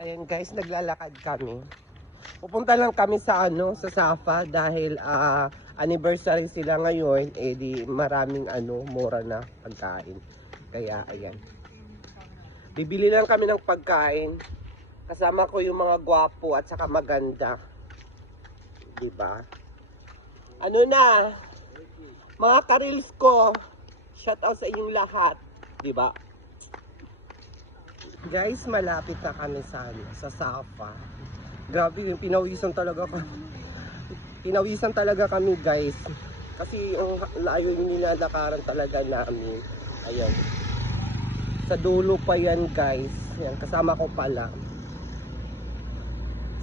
Ayan guys, naglalakad kami. Pupunta lang kami sa sa Safa dahil anniversary sila ngayon, di maraming mura na pagkain. Kaya ayan. Bibili lang kami ng pagkain. Kasama ko yung mga gwapo at saka maganda. 'Di ba? Ano na? Mga karils ko, shout out sa inyong lahat, 'di ba? Guys, malapit na kami sa Safa. Grabe, yung pinawisan talaga kami. Pinawisan talaga kami, guys. Kasi ang layo yung nilalakaran talaga namin. Ayan. Sa dulo pa yan, guys. Yan, kasama ko pala.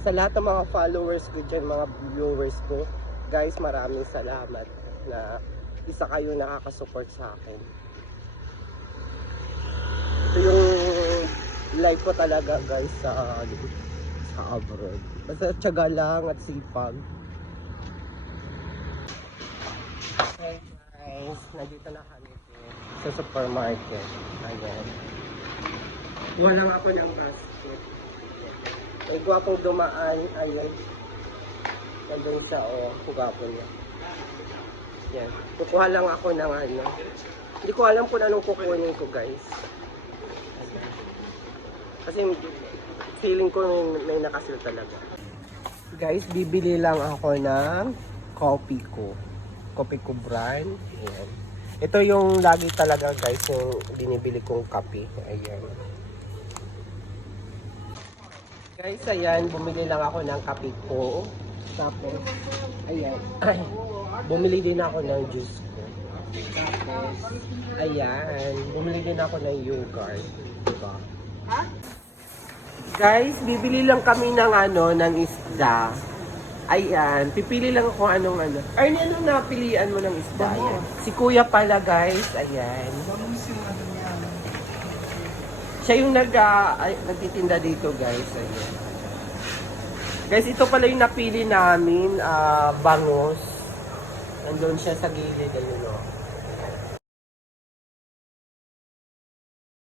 Sa lahat ng mga followers ko dyan, mga viewers ko, guys, maraming salamat na isa kayo nakakasupport sa akin. Ito yung life ko talaga, guys, sa abroad. Basta tiyaga lang at sipag. Okay guys, nandito na kami sa supermarket. Ayan. Kuha lang ako ng basket. May gwapong dumaan. Ayan. Nandun siya, gwapo niya. Yan. Kukuha lang ako ng Hindi ko alam kung anong kukunin ko, guys. Ayan. Kasi feeling ko may nakasil talaga. Guys, bibili lang ako ng coffee ko. Coffee ko brand. Ayan. Ito yung lagi talaga, guys, yung binibili kong kape. Ayan. Guys, ayan, bumili lang ako ng kape ko. Tapos, ayan. Ay, bumili din ako ng juice ko. Tapos, ayan, bumili din ako ng yogurt. Diba? Guys, bibili lang kami ng ng isda. Ayan, pipili lang kung anong Arnie, anong napilian mo ng isda? Ayan. Si Kuya pala, guys. Ayan. Siya yung nagtitinda dito, guys. Ayan. Guys, ito pala yung napili namin, bangos. Nandun siya sa gilid, ayun o.